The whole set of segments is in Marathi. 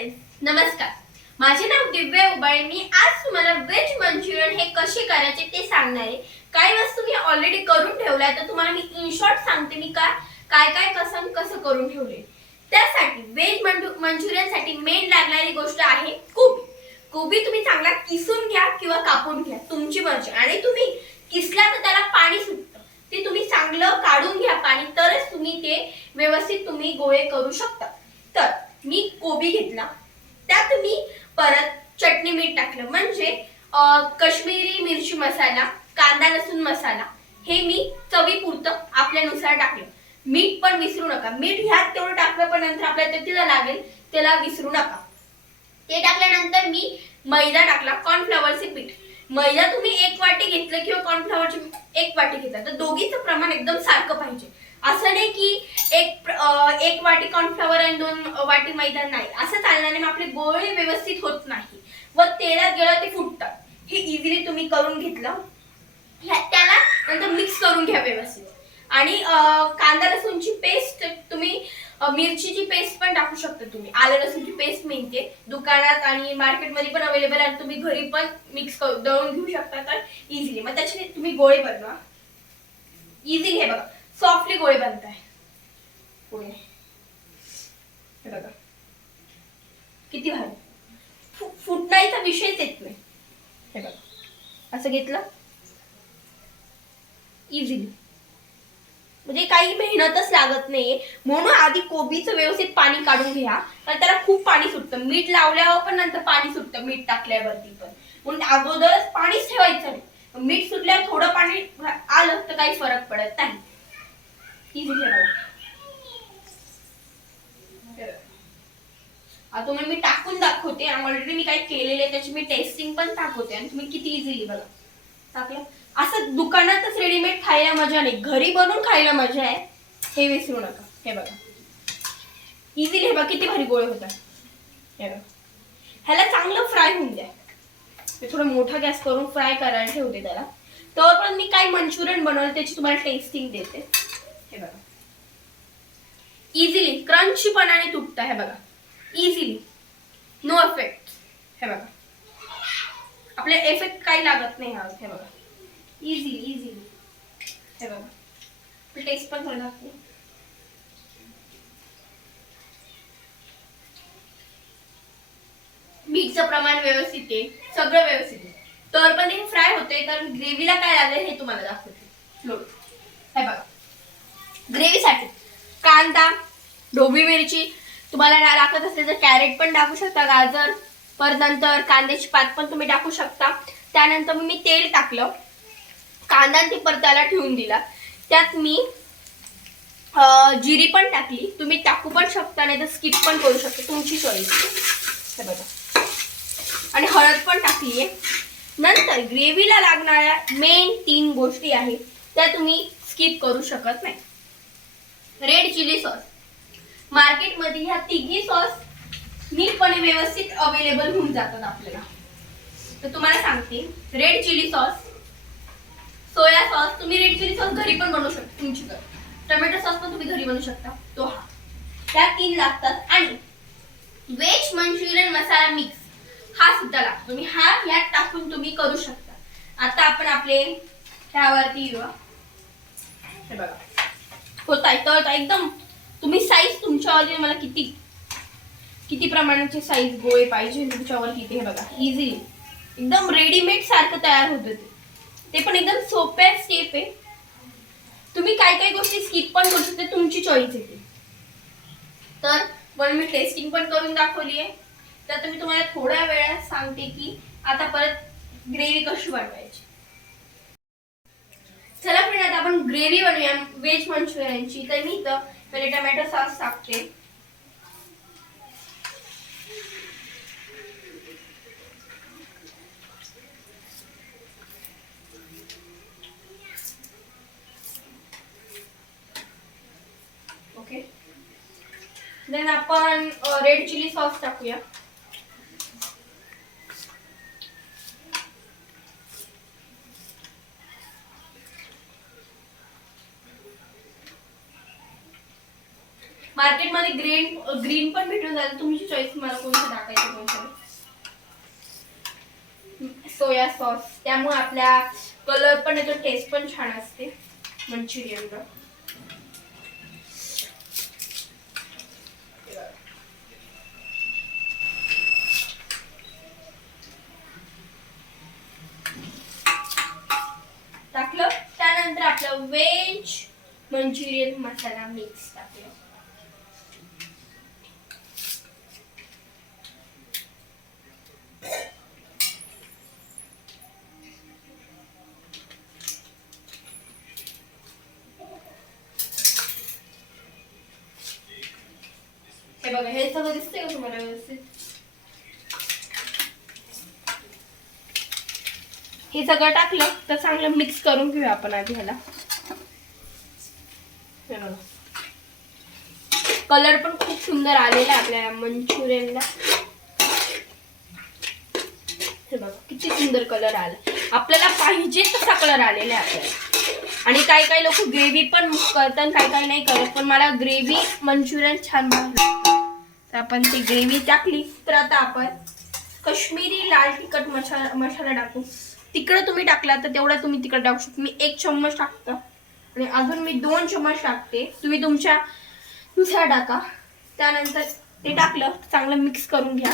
फ्रेंड्स नमस्कार. माझे नाव दिव्य उबाळे. मी आज तुम्हाला व्हेज मंचुरियन हे कसे करायचे ते सांगणार आहे. काही वस्तू मी ऑलरेडी करून ठेवल्या तर तुम्हाला मी इन शॉर्ट सांगते मी काय काय काय कसं कसं करून ठेवले. त्यासाठी व्हेज मंचुरियनसाठी मेन लागणारी गोष्ट आहे कोबी. कोबी तुम्ही चांगला किसून घ्या किंवा कापून घ्या तुमची मर्जी. आणि तुम्ही किसला तर त्याला पाणी सुटतं. ते तुम्ही चांगलं काढून घ्या पाणी तरच तुम्ही ते व्यवस्थित तुम्ही गोळे करू शकता. तर मी कोबी घेतला. त्यात मी परत चटणी मीठ टाकलं. म्हणजे कश्मीरी मिरची मसाला कांदा लसूण मसाला हे मी चवीपुरतं आपल्यानुसार टाकलं. मीठ पण विसरू नका. मीठ ह्यात तेवढं टाकलं पण नंतर आपल्याला तिला लागेल त्याला विसरू नका. ते टाकल्यानंतर मी मैदा टाकला कॉर्नफ्लॉवरचे पीठ. मैदा तुम्ही एक वाटी घेतलं किंवा कॉर्नफ्लॉवरचे एक वाटी घेतलं. तर दोघीचं प्रमाण एकदम सारखं पाहिजे. असं नाही की एक एक वाटी कॉर्नफ्लॉवर आणि दोन वाटी मैदा नाही. असं चालणार नाही. मग आपले गोळे व्यवस्थित होत नाही. व तेलात गेलं ते फुटतात. हे इझिली तुम्ही करून घेतलं. त्याला नंतर मिक्स करून घ्या व्यवस्थित. आणि कांदा लसूणची पेस्ट तुम्ही मिरचीची पेस्ट पण टाकू शकता तुम्ही. आलं लसूणची पेस्ट मिळते. दुकानात आणि मार्केटमध्ये पण अवेलेबल आहे. तुम्ही घरी पण मिक्स करून दळून घेऊ शकता. तर इझिली मग त्याचे तुम्ही गोळे बनवा. इझिली हे बघा. सॉफ्टली गोळे बनत आहे पुढे हे बघा. किती भारी. फुटण्याचा विषयच येत नाही. हे बघा. असं घेतलं? इझिली म्हणजे काही मेहनतच लागत नाहीये. म्हणून आधी कोबीचं व्यवस्थित पाणी काढून घ्या. कारण त्याला खूप पाणी सुटतं. मीठ लावल्यावर पण नंतर पाणी सुटतं. मीठ टाकल्यावरती पण. म्हणून अगोदरच पाणीच ठेवायचं नाही. मीठ सुटल्यावर थोडं पाणी आलं तर काही फरक पडत नाही. इझी आता तुम्हाला मी टाकून दाखवते. ऑलरेडी मी काय केलेले आहे त्याची मी टेस्टिंग पण दाखवते. आणि तुम्ही किती इझिली बघा. टाकलं. असं दुकानातच रेडीमेड खायला मजा नाही. घरी बनवून खायला मजा आहे. हे विसरू नका. हे बघा. इझिली हे बघा किती भारी गोळे होतात. हे बघा. ह्याला चांगलं फ्राय होऊन द्या. मी थोडं मोठा गॅस करून फ्राय करायला ठेवते त्याला. तर पण मी काय मंचुरियन बनवलं त्याची तुम्हाला टेस्टिंग देते. हे बघा. इझिली क्रंचीपणाने तुटतं हे बघा. इझिली नो इफेक्ट हे बघा. आपल्या इफेक्ट काही लागत नाही हा हे बघा. इझिली इझिली हे बघा. टेस्ट पण थोडं लागते. मीठचं प्रमाण व्यवस्थित आहे. सगळं व्यवस्थित आहे. तर पण हे फ्राय होते तर ग्रेव्हीला काय लागेल हे तुम्हाला दाखवते. लोट हे बघा. ग्रेव्हीसाठी. कांदा ढोबळी मिरची तुम्हाला लागत असेल तर कॅरेट पण टाकू शकता गाजर परत नंतर कांद्याची पात पण तुम्ही टाकू शकता. त्यानंतर मी तेल टाकलं. कांदा ते ती परताला ठेवून दिला. त्यात मी जिरी पण टाकली. तुम्ही टाकू पण शकता नाही तर स्किप पण करू शकता. तुमची चॉईस हे बघा. आणि हळद पण टाकली आहे. नंतर ग्रेव्हीला लागणाऱ्या मेन तीन गोष्टी आहेत. त्या तुम्ही स्किप करू शकत नाही. रेड चिली सॉस मार्केटमध्ये ह्या तिघी सॉस नीटपणे व्यवस्थित अवेलेबल होऊन जातात आपल्याला. तर तुम्हाला सांगते red chilli sauce soya sauce तुम्ही रेड चिली सॉस घरी पण बनवू शकता तुमची घर टोमॅटो सॉस पण तुम्ही घरी बनवू शकता. तो हा. त्या तीन लागतात आणि व्हेज मंचुरियन मसाला मिक्स हा सुद्धा लागतो. तुम्ही हा यात टाकून तुम्ही करू शकता. आता आपण आपले ह्यावरती येऊ हे बघा. होत येतं तर एकदम. तुम्ही साईज तुमच्यावरती मला किती किती प्रमाणाचे साईज गोळे पाहिजे तुमच्यावर किती हे बघा. इझिली एकदम रेडीमेड सारखं तयार होतं ते ते पण एकदम सोप्या स्टेप आहे. तुम्ही काय काही गोष्टी स्किप पण करू शकता तुमची चॉईस येते तर पण मी टेस्टिंग पण करून दाखवली आहे तर मी तुम्हाला थोड्या वेळात सांगते की आता परत ग्रेव्ही कशी बनवायची. चला फ्रेंड आता आपण ग्रेव्ही बनवूया. व्हेज मंचुरियनची तर मी इथं पहिले टोमॅटो सॉस टाकते. ओके देन आपण रेड चिली सॉस टाकूया. मार्केटमध्ये ग्रीन ग्रीन पण भेटून जाईल. तुमची चॉईस मला कोणतं टाकायचं कोणतं? Soya sauce. त्यामुळे आपल्या कलर पण येतो टेस्ट पण छान असते. मंचुरियनला टाकलं. त्यानंतर आपलं व्हेज मंचुरियन मसाला मिक्स टाकलं. हे बघा हे सगळं दिसतंय का तुम्हाला व्यवस्थित हे सगळं टाकलं तर चांगलं मिक्स करून घेऊया आपण आधी ह्याला. कलर पण खूप सुंदर आलेला आपल्या मंचुरियनला. हे बघा किती सुंदर कलर आला. आपल्याला पाहिजे तसा कलर आलेला आहे आपल्याला. आणि काही काही लोक ग्रेव्ही पण करतात काही काही नाही करत पण मला ग्रेव्ही मंचुरियन छान बनवलं तर आपण ती ग्रेव्ही टाकली. तर आता आपण कश्मीरी लाल तिखट मसाला मसाला टाकू. तिकडं तुम्ही टाकला तर तेवढा तुम्ही तिकडं टाकू शकता. मी एक चम्मच टाकतं. आणि अजून मी दोन चम्मच टाकते. तुम्ही तुमच्या दुसऱ्या टाका. त्यानंतर ते टाकलं चांगलं मिक्स करून घ्या.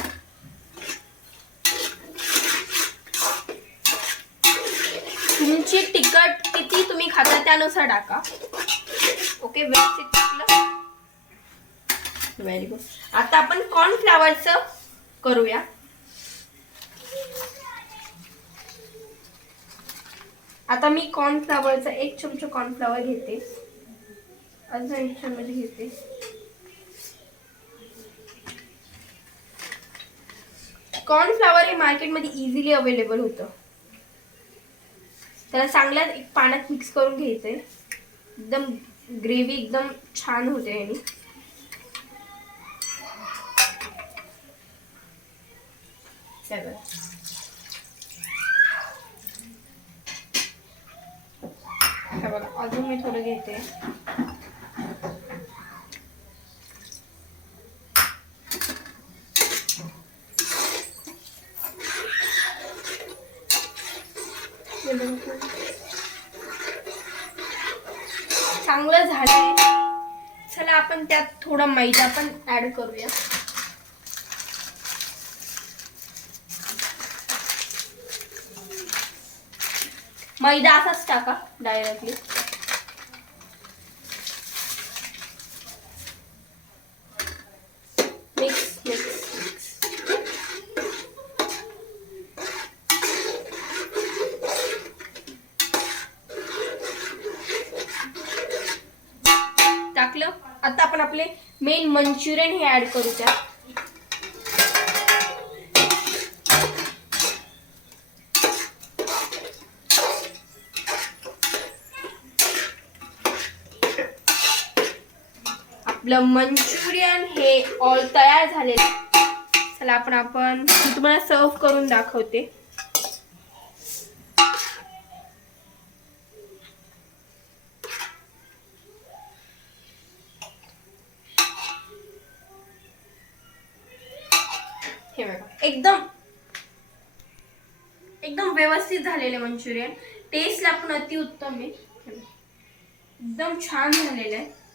तुमची तिखट किती तुम्ही खाता त्यानुसार टाका. ओके व्यवस्थित टाकलं. व्हेरी गुड आता आपण कॉर्नफ्लावरचं करूया. आता मी कॉर्नफ्लावरचा एक चमचा कॉर्नफ्लावर घेते. अजून एक चमच घेते. कॉर्नफ्लावर हे मार्केटमध्ये इझिली अवेलेबल होतं. त्याला चांगल्या एक पाण्यात मिक्स करून घ्यायचंय. एकदम ग्रेव्ही एकदम छान होते याने हे हे बघा अजून मी थोडं घेते. चांगलं झालंय चला आपण त्यात थोडा मैदा पण ऍड करूया. मैदा असाच टाका डायरेक्टली मिक्स मिक्स टाकलं. आता आपण आपले मेन मंचुरियन हे ऍड करू त्यात आपलं मंचुरियन हे ऑल तयार झालेलं चला आपण आपण तुम्हाला सर्व करून दाखवते. हे बघा एकदम एकदम व्यवस्थित झालेले मंचुरियन. टेस्टला पण अतिउत्तम आहे. एकदम छान झालेलं आहे.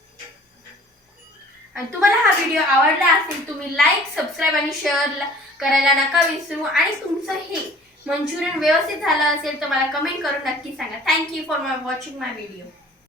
आणि तुम्हाला हा व्हिडिओ आवडला असेल तुम्ही लाईक सबस्क्राईब आणि शेअर करायला नका विसरू. आणि तुमचं हे मंचुरियन व्यवस्थित झालं असेल तर मला कमेंट करून नक्की सांगा. Thank you for my watching my video